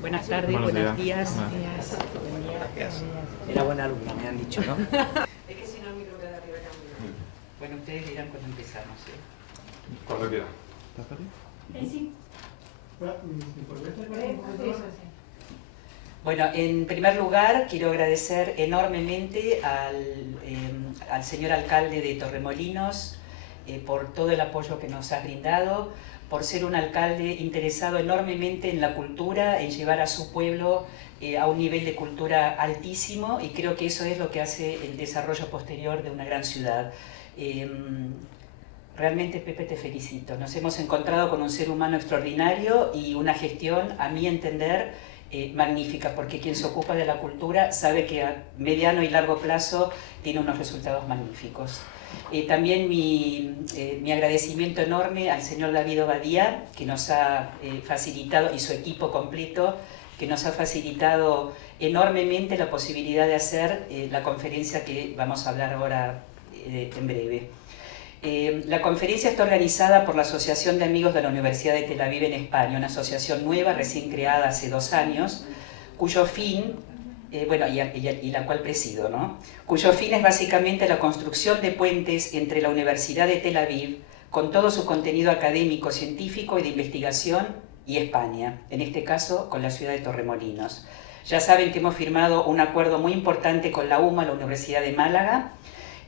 Buenas tardes, buenos días. Gracias. Era buena alumna, me han dicho, ¿no? Es que si no, mi grupo de arriba era muy bien. Bueno, ustedes dirán cuando empezamos, ¿sí? Cuando quiera. Sí. Bueno, en primer lugar, quiero agradecer enormemente al señor alcalde de Torremolinos por todo el apoyo que nos ha brindado, por ser un alcalde interesado enormemente en la cultura, en llevar a su pueblo a un nivel de cultura altísimo, y creo que eso es lo que hace el desarrollo posterior de una gran ciudad. Realmente, Pepe, te felicito. Nos hemos encontrado con un ser humano extraordinario y una gestión, a mi entender, magnífica, porque quien se ocupa de la cultura sabe que a mediano y largo plazo tiene unos resultados magníficos. También mi agradecimiento enorme al señor David Obadía, que nos ha facilitado, y su equipo completo, que nos ha facilitado enormemente la posibilidad de hacer la conferencia que vamos a hablar ahora en breve. La conferencia está organizada por la Asociación de Amigos de la Universidad de Tel Aviv en España, una asociación nueva, recién creada hace 2 años, cuyo fin, y la cual presido, ¿no? Cuyo fin es básicamente la construcción de puentes entre la Universidad de Tel Aviv, con todo su contenido académico, científico y de investigación, y España, en este caso con la ciudad de Torremolinos. Ya saben que hemos firmado un acuerdo muy importante con la UMA, la Universidad de Málaga,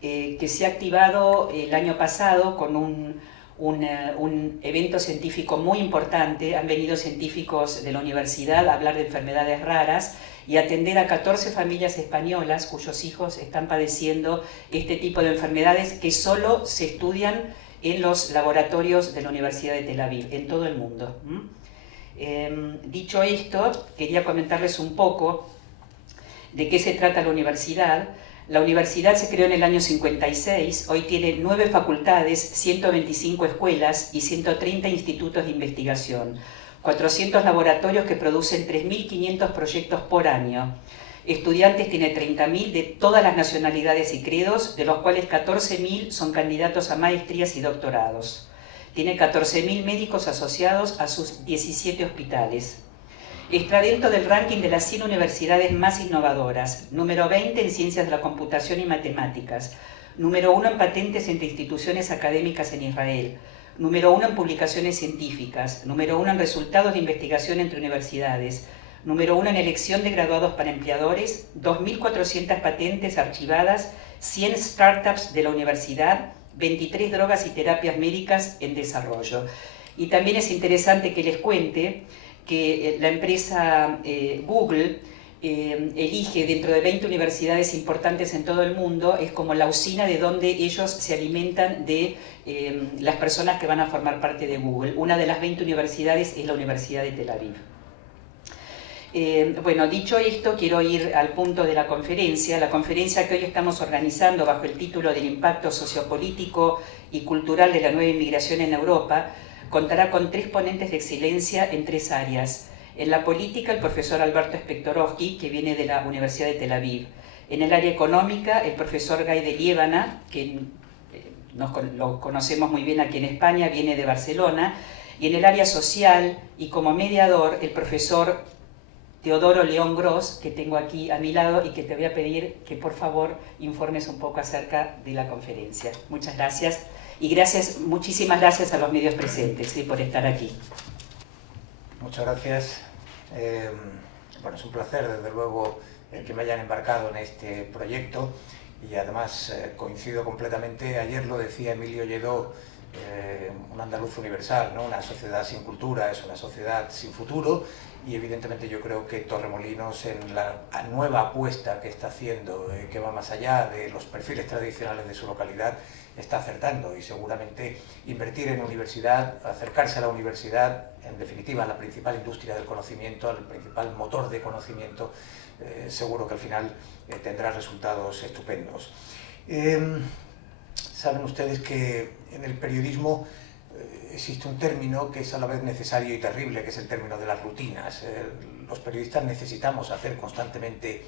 que se ha activado el año pasado con un evento científico muy importante. Han venido científicos de la universidad a hablar de enfermedades raras y atender a 14 familias españolas cuyos hijos están padeciendo este tipo de enfermedades que solo se estudian en los laboratorios de la Universidad de Tel Aviv, en todo el mundo. Dicho esto, quería comentarles un poco de qué se trata la universidad. La universidad se creó en el año 56, hoy tiene 9 facultades, 125 escuelas y 130 institutos de investigación, 400 laboratorios que producen 3.500 proyectos por año. Estudiantes tiene 30.000 de todas las nacionalidades y credos, de los cuales 14.000 son candidatos a maestrías y doctorados. Tiene 14.000 médicos asociados a sus 17 hospitales. Está dentro del ranking de las 100 universidades más innovadoras, número 20 en ciencias de la computación y matemáticas, número 1 en patentes entre instituciones académicas en Israel, número 1 en publicaciones científicas, número 1 en resultados de investigación entre universidades, número 1 en elección de graduados para empleadores, 2.400 patentes archivadas, 100 startups de la universidad, 23 drogas y terapias médicas en desarrollo. Y también es interesante que les cuente que la empresa Google elige dentro de 20 universidades importantes en todo el mundo, es como la usina de donde ellos se alimentan de las personas que van a formar parte de Google. Una de las 20 universidades es la Universidad de Tel Aviv. Bueno, dicho esto, quiero ir al punto de la conferencia que hoy estamos organizando bajo el título del impacto sociopolítico y cultural de la nueva inmigración en Europa. Contará con 3 ponentes de excelencia en 3 áreas. En la política, el profesor Alberto Spektorovsky, que viene de la Universidad de Tel Aviv. En el área económica, el profesor Guy de Liébana, que lo conocemos muy bien aquí en España, viene de Barcelona. Y en el área social y como mediador, el profesor Teodoro León Gross, que tengo aquí a mi lado y que te voy a pedir que por favor informes un poco acerca de la conferencia. Muchas gracias. Y muchísimas gracias a los medios presentes por estar aquí. Muchas gracias. Bueno, es un placer, desde luego, que me hayan embarcado en este proyecto, y además coincido completamente. Ayer lo decía Emilio Lledó, un andaluz universal, ¿no? Una sociedad sin cultura es una sociedad sin futuro, y evidentemente yo creo que Torremolinos, en la nueva apuesta que está haciendo, que va más allá de los perfiles tradicionales de su localidad, está acertando. Y seguramente invertir en universidad, acercarse a la universidad, en definitiva a la principal industria del conocimiento, al principal motor de conocimiento, seguro que al final tendrá resultados estupendos. Saben ustedes que en el periodismo existe un término que es a la vez necesario y terrible, que es el término de las rutinas. Los periodistas necesitamos hacer constantemente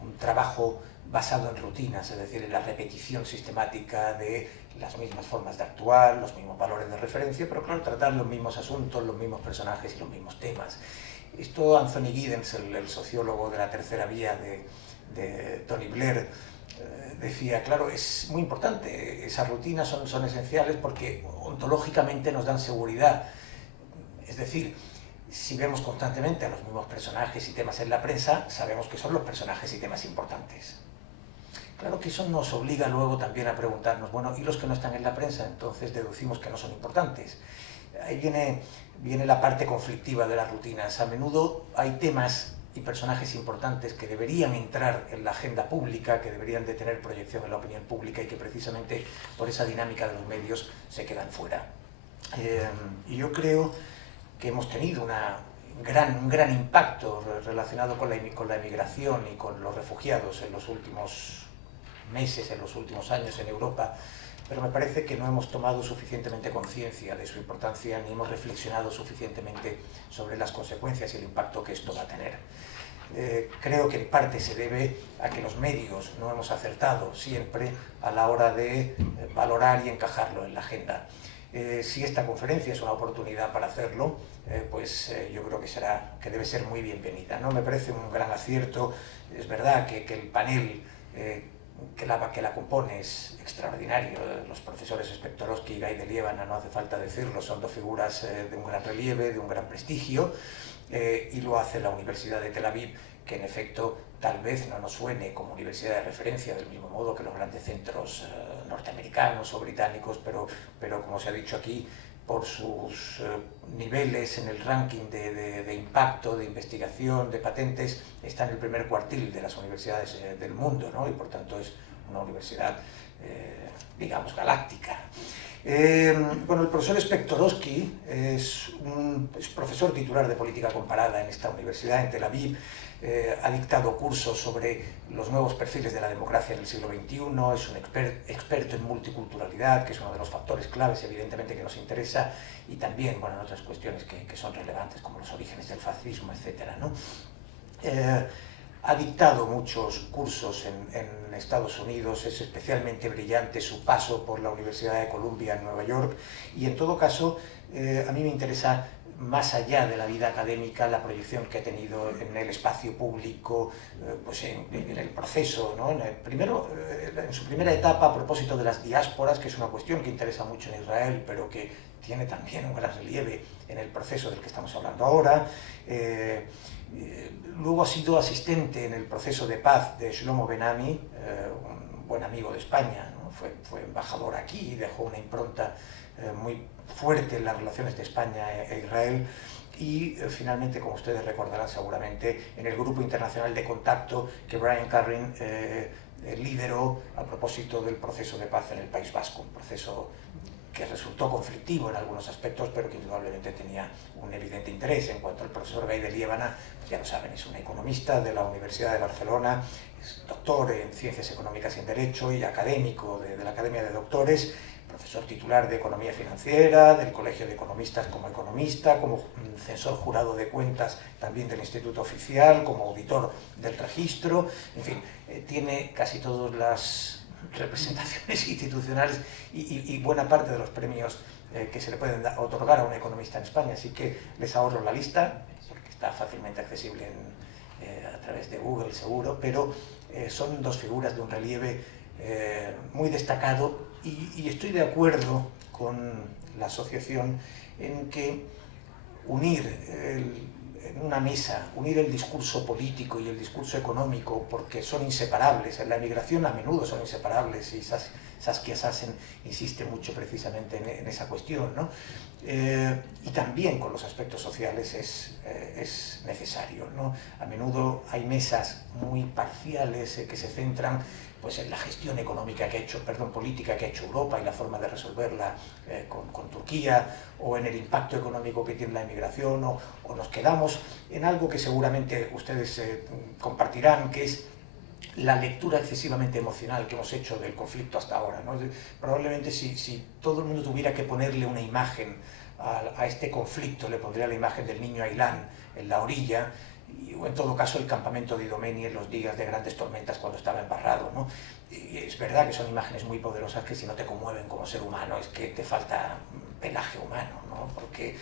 un trabajo basado en rutinas, es decir, en la repetición sistemática de las mismas formas de actuar, los mismos valores de referencia, pero claro, tratar los mismos asuntos, los mismos personajes y los mismos temas. Esto Anthony Giddens, el sociólogo de la tercera vía de Tony Blair, decía, claro, es muy importante, esas rutinas son esenciales porque ontológicamente nos dan seguridad. Es decir, si vemos constantemente a los mismos personajes y temas en la prensa, sabemos que son los personajes y temas importantes. Claro que eso nos obliga luego también a preguntarnos, bueno, ¿y los que no están en la prensa? Entonces deducimos que no son importantes. Ahí viene la parte conflictiva de las rutinas. A menudo hay temas y personajes importantes que deberían entrar en la agenda pública, que deberían de tener proyección en la opinión pública y que precisamente por esa dinámica de los medios se quedan fuera. Y yo creo que hemos tenido un gran impacto relacionado con la emigración y con los refugiados en los últimos meses, en los últimos años en Europa, pero me parece que no hemos tomado suficientemente conciencia de su importancia ni hemos reflexionado suficientemente sobre las consecuencias y el impacto que esto va a tener. Creo que en parte se debe a que los medios no hemos acertado siempre a la hora de valorar y encajarlo en la agenda. Si esta conferencia es una oportunidad para hacerlo, pues yo creo que debe ser muy bienvenida, ¿no? Me parece un gran acierto. Es verdad que el panel que la compone es extraordinario. Los profesores Spectorowski y Guy de Liébana, no hace falta decirlo, son dos figuras de un gran relieve, de un gran prestigio, y lo hace la Universidad de Tel Aviv, que en efecto tal vez no nos suene como universidad de referencia del mismo modo que los grandes centros norteamericanos o británicos, pero como se ha dicho aquí, por sus niveles en el ranking de impacto, de investigación, de patentes, está en el primer cuartil de las universidades del mundo, ¿no? Y por tanto es una universidad, digamos, galáctica. Bueno, el profesor Spectorowski es profesor titular de política comparada en esta universidad, en Tel Aviv. Ha dictado cursos sobre los nuevos perfiles de la democracia en el siglo XXI, es un experto en multiculturalidad, que es uno de los factores claves, evidentemente, que nos interesa, y también, bueno, en otras cuestiones que son relevantes, como los orígenes del fascismo, etc., ¿no? Ha dictado muchos cursos en Estados Unidos, es especialmente brillante su paso por la Universidad de Columbia en Nueva York, y en todo caso, a mí me interesa, más allá de la vida académica, la proyección que ha tenido en el espacio público, pues en el proceso, ¿no? En su primera etapa, a propósito de las diásporas, que es una cuestión que interesa mucho en Israel, pero que tiene también un gran relieve en el proceso del que estamos hablando ahora. Luego ha sido asistente en el proceso de paz de Shlomo Ben-Ami, un buen amigo de España, ¿no? Fue embajador aquí y dejó una impronta muy fuerte en las relaciones de España e Israel, y finalmente, como ustedes recordarán seguramente, en el grupo internacional de contacto que Brian Carrin lideró a propósito del proceso de paz en el País Vasco, un proceso que resultó conflictivo en algunos aspectos, pero que indudablemente tenía un evidente interés. En cuanto al profesor Guy de Liébana, pues ya lo saben, es un economista de la Universidad de Barcelona, es doctor en Ciencias Económicas y en Derecho y académico de la Academia de Doctores, profesor titular de Economía Financiera, del Colegio de Economistas como economista, como censor jurado de cuentas también del Instituto Oficial, como auditor del registro, en fin, tiene casi todas las representaciones institucionales y buena parte de los premios que se le pueden otorgar a un economista en España, así que les ahorro la lista, porque está fácilmente accesible a través de Google seguro, pero son dos figuras de un relieve muy destacado, y estoy de acuerdo con la asociación en que unir en una mesa, unir el discurso político y el discurso económico, porque son inseparables, en la emigración a menudo son inseparables, y Saskia Sassen insiste mucho precisamente en esa cuestión, ¿no? Y también con los aspectos sociales es necesario, ¿no? A menudo hay mesas muy parciales que se centran pues en la gestión económica que ha hecho, política que ha hecho Europa y la forma de resolverla con Turquía, o en el impacto económico que tiene la emigración, o nos quedamos en algo que seguramente ustedes compartirán, que es la lectura excesivamente emocional que hemos hecho del conflicto hasta ahora, ¿no? Probablemente si todo el mundo tuviera que ponerle una imagen a este conflicto, le pondría la imagen del niño Ailán en la orilla, o en todo caso el campamento de Idomeni en los días de grandes tormentas cuando estaba embarrado, ¿no? Y es verdad que son imágenes muy poderosas que si no te conmueven como ser humano es que te falta pelaje humano, ¿no? Porque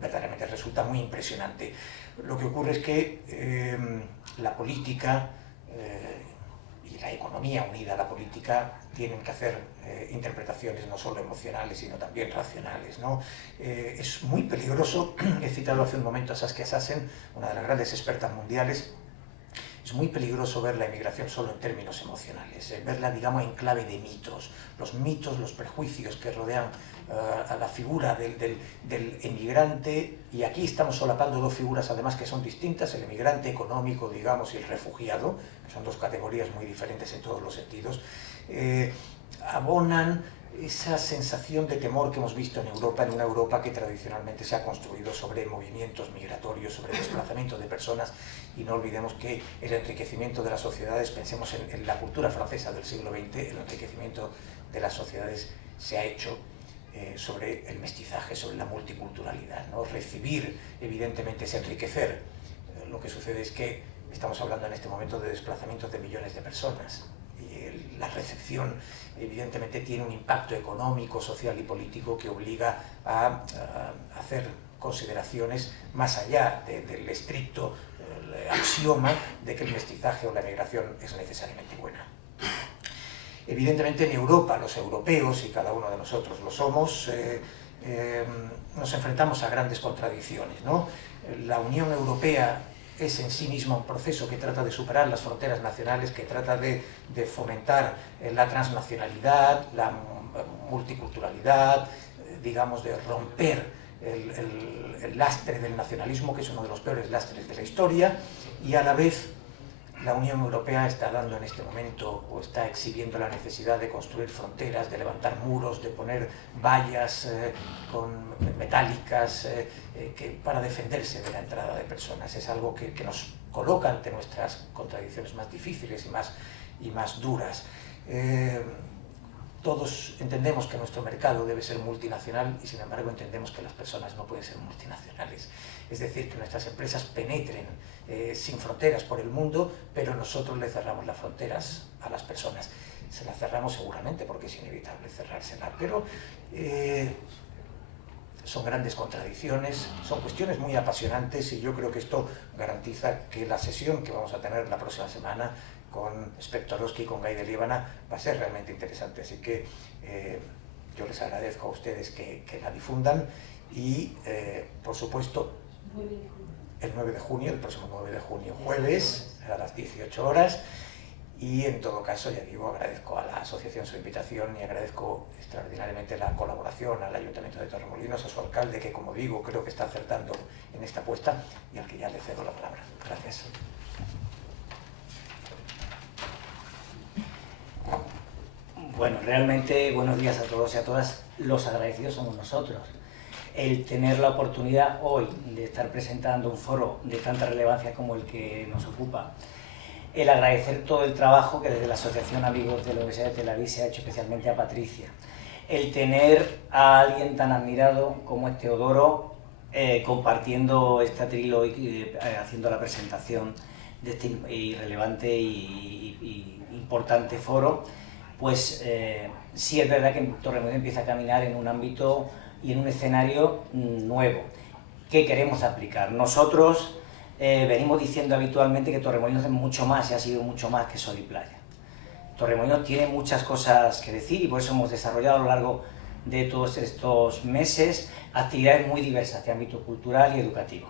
verdaderamente resulta muy impresionante. Lo que ocurre es que la política y la economía unida a la política tienen que hacer interpretaciones no solo emocionales, sino también racionales, ¿no? Es muy peligroso, he citado hace un momento a Saskia Sassen, una de las grandes expertas mundiales. Es muy peligroso ver la emigración solo en términos emocionales, verla, digamos, en clave de mitos, los prejuicios que rodean a la figura del emigrante, y aquí estamos solapando dos figuras además que son distintas, el emigrante económico, digamos, y el refugiado, que son dos categorías muy diferentes en todos los sentidos, abonan esa sensación de temor que hemos visto en Europa, en una Europa que tradicionalmente se ha construido sobre movimientos migratorios, sobre desplazamiento de personas, y no olvidemos que el enriquecimiento de las sociedades, pensemos en la cultura francesa del siglo XX, el enriquecimiento de las sociedades se ha hecho sobre el mestizaje, sobre la multiculturalidad, ¿no? Recibir, evidentemente, es enriquecer. Lo que sucede es que estamos hablando en este momento de desplazamientos de millones de personas, y la recepción evidentemente tiene un impacto económico, social y político que obliga a hacer consideraciones más allá del estricto axioma de que el mestizaje o la migración es necesariamente buena. Evidentemente en Europa, los europeos, y cada uno de nosotros lo somos, nos enfrentamos a grandes contradicciones, ¿no? La Unión Europea es en sí misma un proceso que trata de superar las fronteras nacionales, que trata de fomentar la transnacionalidad, la multiculturalidad, digamos, de romper el lastre del nacionalismo, que es uno de los peores lastres de la historia, y a la vez la Unión Europea está dando en este momento, o está exhibiendo la necesidad de construir fronteras, de levantar muros, de poner vallas metálicas para defenderse de la entrada de personas. Es algo que nos coloca ante nuestras contradicciones más difíciles y más duras. Todos entendemos que nuestro mercado debe ser multinacional, y sin embargo entendemos que las personas no pueden ser multinacionales. Es decir, que nuestras empresas penetren sin fronteras por el mundo, pero nosotros le cerramos las fronteras a las personas. Se las cerramos seguramente porque es inevitable cerrársela, pero son grandes contradicciones, son cuestiones muy apasionantes, y yo creo que esto garantiza que la sesión que vamos a tener la próxima semana con Spektorowski y con Guy de Líbana va a ser realmente interesante. Así que yo les agradezco a ustedes que la difundan, y por supuesto el 9 de junio, el próximo 9 de junio, jueves, a las 18 horas, y en todo caso, ya digo, agradezco a la asociación su invitación, y agradezco extraordinariamente la colaboración al Ayuntamiento de Torremolinos, a su alcalde, que, como digo, creo que está acertando en esta apuesta, y al que ya le cedo la palabra. Gracias. Bueno, realmente buenos días a todos y a todas. Los agradecidos somos nosotros. El tener la oportunidad hoy de estar presentando un foro de tanta relevancia como el que nos ocupa, el agradecer todo el trabajo que desde la Asociación Amigos de la Universidad de Tel Aviv se ha hecho, especialmente a Patricia, el tener a alguien tan admirado como es Teodoro compartiendo este atrilo y haciendo la presentación de este irrelevante y importante foro, pues sí es verdad que Torremolinos empieza a caminar en un ámbito y en un escenario nuevo que queremos aplicar. Nosotros venimos diciendo habitualmente que Torremolinos es mucho más, y ha sido mucho más que sol y playa. Torremolinos tiene muchas cosas que decir, y por eso hemos desarrollado a lo largo de todos estos meses actividades muy diversas de ámbito cultural y educativo.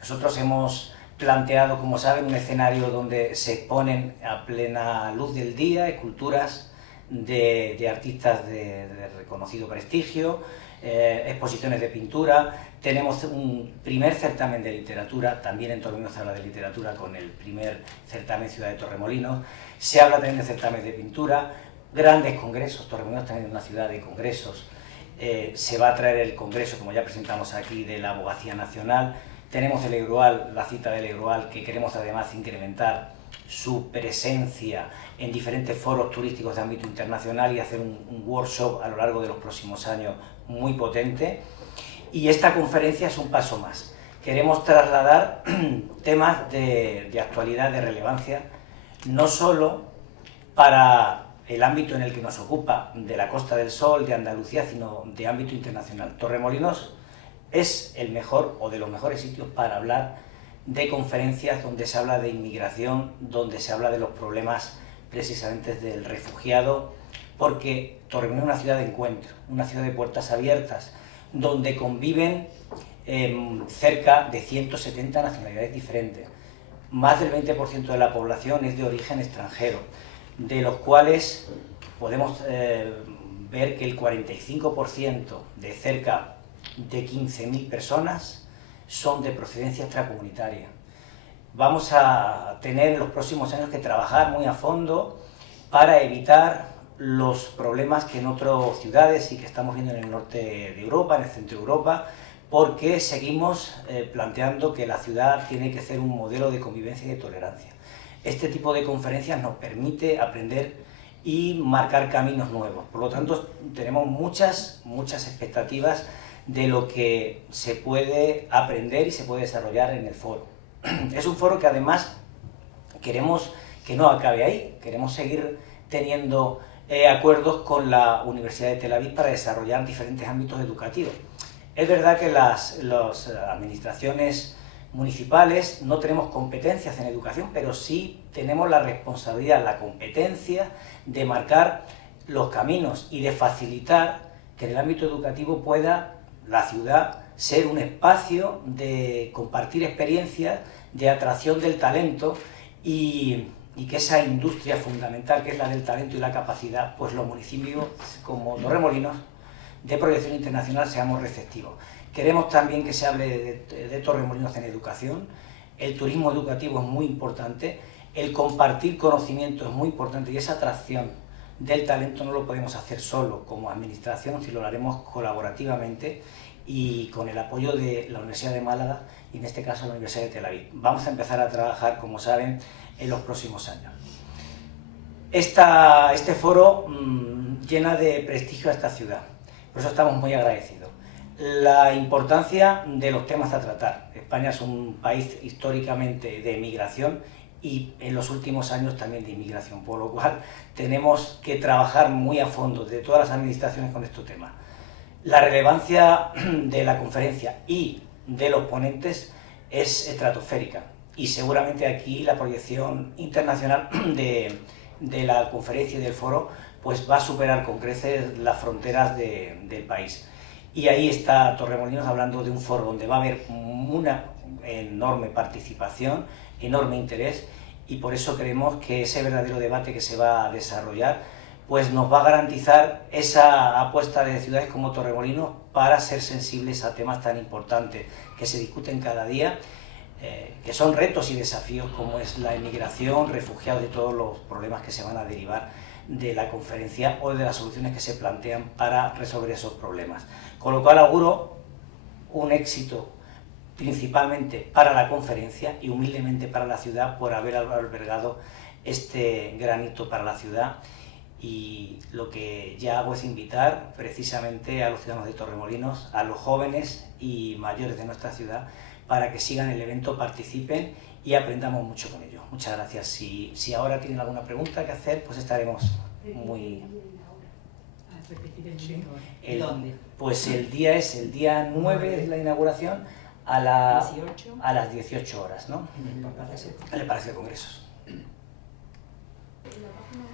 Nosotros hemos planteado, como saben, un escenario donde se exponen a plena luz del día esculturas de artistas de reconocido prestigio, exposiciones de pintura. Tenemos un primer certamen de literatura, también en Torremolinos se habla de literatura con el primer certamen Ciudad de Torremolinos, se habla también de certamen de pintura, grandes congresos. Torremolinos también es una ciudad de congresos, se va a traer el congreso, como ya presentamos aquí, de la Abogacía Nacional. Tenemos el Egrual, la cita del Egrual, que queremos además incrementar su presencia en diferentes foros turísticos de ámbito internacional y hacer un workshop a lo largo de los próximos años muy potente. Y esta conferencia es un paso más. Queremos trasladar temas de actualidad, de relevancia, no solo para el ámbito en el que nos ocupa, de la Costa del Sol, de Andalucía, sino de ámbito internacional. Torremolinos es el mejor o de los mejores sitios para hablar de conferencias donde se habla de inmigración, donde se habla de los problemas precisamente del refugiado, porque Torremolinos es una ciudad de encuentro, una ciudad de puertas abiertas, donde conviven cerca de 170 nacionalidades diferentes. Más del 20% de la población es de origen extranjero, de los cuales podemos ver que el 45% de cerca de 15.000 personas son de procedencia extracomunitaria. Vamos a tener en los próximos años que trabajar muy a fondo para evitar los problemas que en otras ciudades y que estamos viendo en el norte de Europa, en el centro de Europa, porque seguimos planteando que la ciudad tiene que ser un modelo de convivencia y de tolerancia. Este tipo de conferencias nos permite aprender y marcar caminos nuevos. Por lo tanto, tenemos muchas expectativas de lo que se puede aprender y se puede desarrollar en el foro. Es un foro que además queremos que no acabe ahí, queremos seguir teniendo acuerdos con la Universidad de Tel Aviv para desarrollar diferentes ámbitos educativos. Es verdad que las administraciones municipales no tenemos competencias en educación, pero sí tenemos la responsabilidad, la competencia de marcar los caminos y de facilitar que en el ámbito educativo pueda la ciudad ser un espacio de compartir experiencias, de atracción del talento y que esa industria fundamental que es la del talento y la capacidad, pues los municipios como Torremolinos de proyección internacional seamos receptivos. Queremos también que se hable de Torremolinos en educación. El turismo educativo es muy importante, el compartir conocimiento es muy importante y esa atracción del talento no lo podemos hacer solo como administración, si lo haremos colaborativamente y con el apoyo de la Universidad de Málaga y en este caso la Universidad de Tel Aviv. Vamos a empezar a trabajar, como saben, en los próximos años. Este foro llena de prestigio a esta ciudad, por eso estamos muy agradecidos. La importancia de los temas a tratar. España es un país históricamente de emigración y en los últimos años también de inmigración, por lo cual tenemos que trabajar muy a fondo de todas las administraciones con este tema. La relevancia de la conferencia y de los ponentes es estratosférica y seguramente aquí la proyección internacional de la conferencia y del foro pues va a superar con creces las fronteras del país. Y ahí está Torremolinos hablando de un foro donde va a haber una enorme participación, enorme interés y por eso creemos que ese verdadero debate que se va a desarrollar pues nos va a garantizar esa apuesta de ciudades como Torremolinos para ser sensibles a temas tan importantes que se discuten cada día, que son retos y desafíos como es la emigración, refugiados y todos los problemas que se van a derivar de la conferencia o de las soluciones que se plantean para resolver esos problemas. Con lo cual auguro un éxito principalmente para la conferencia y humildemente para la ciudad por haber albergado este gran hito para la ciudad. Y lo que ya hago es invitar precisamente a los ciudadanos de Torremolinos, a los jóvenes y mayores de nuestra ciudad, para que sigan el evento, participen y aprendamos mucho con ellos. Muchas gracias. Si ahora tienen alguna pregunta que hacer, pues estaremos muy... ¿Dónde? Pues el día 9 es la inauguración a las 18 horas, ¿no? En el Palacio de Congresos. En la página